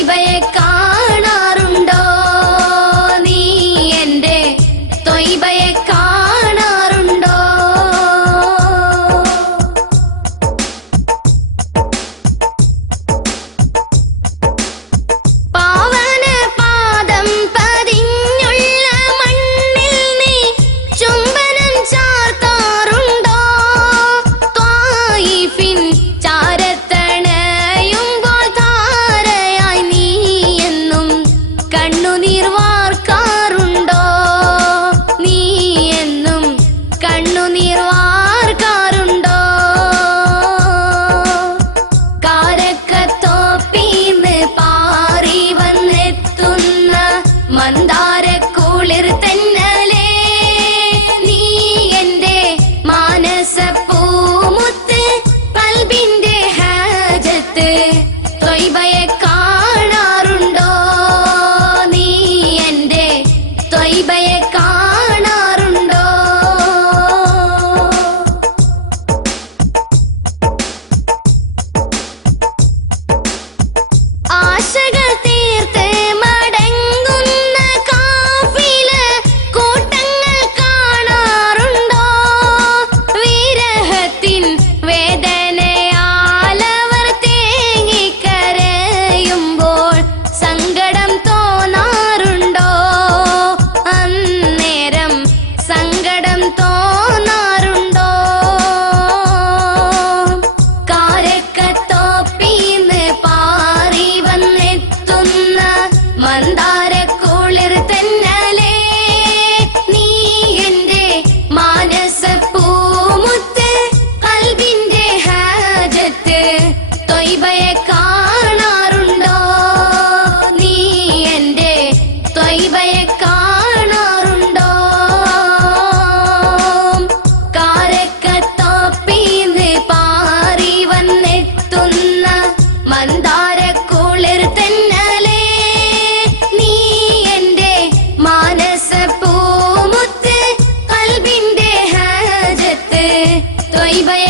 ത്വയ്ബയെ കാണാറുണ്ടോ നീ എൻ്റെ ത്വയ്ബയെ കാണാറുണ്ടോ പാവന പാദം പതിഞ്ഞുള്ള മണ്ണിൽ നീ ചുംബനം ചാർത്താറുണ്ടോ ത്വായിഫിൻ ചാരത്തണയുമ്പോൾ താരയായി നീ എന്നും കണ്ണുനീർ വാർക്കാറുണ്ടോ നീ എന്നും കണ്ണുനീർ വാർക്കാറുണ്ടോ കാരക്കത്തോപ്പീന്ന് പാറി വന്നെത്തുന്ന മന്ദാരക്കുളിർ തെന്നലേ നീ എൻ്റെ മാനസപ്പൂമുത്ത് കൽബിന്റെ ഹാജത്ത് ത്വയ്ബയെ കാണാറുണ്ടോ നീ എൻ്റെ ത്വയ്ബയെ കാണാറുണ്ടോ ആശകൾ തീർത്ത് മടങ്ങുന്ന കാഫില കൂട്ടങ്ങൾ കാണാറുണ്ടോ വിരഹത്തിൻ വേദനയാലവർ തേങ്ങിക്കരയുമ്പോൾ സങ്കടം തോന്നാറുണ്ടോ അന്നേരം സങ്കടം തോന്നാറുണ്ടോ കാരക്കത്തോപ്പീന്ന് പാറി വന്നെത്തുന്ന മന്ദാരക്കുളിർ തെന്നലേ നീ എൻ്റെ മാനസപ്പൂമുത്ത് കൽബിന്റെ ഹാജത്ത് ത്വയ്ബയെ കാണാറുണ്ടോ നീ എൻ്റെ ത്വയ്ബയെ കാണാറുണ്ടോ കാരക്കത്തോപ്പീന്ന് പാറി വന്നെത്തുന്ന മന്ദാരക്കുളിർ തെന്നലേ നീ എൻ്റെ മാനസപ്പൂമുത്ത് കൽബിന്റെ ഹാജത്ത് ത്വയ്ബയെ